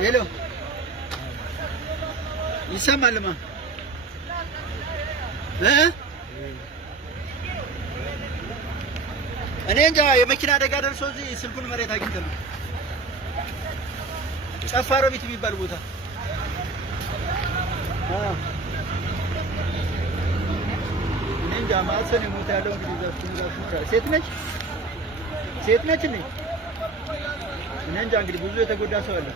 ሄሎ ይሰማልማ እኔ እንጃ የመኪና አደጋ ደርሶ እዚህ ስልኩን መሬት አግኝተን ጨፋሮ ቤት የሚባል ቦታ እኔ እንጃ ማሰን ሞት ያለው እንግዲህ ሴት ነች እኔ እንጃ እንግዲህ ብዙ የተጎዳ ሰው አለ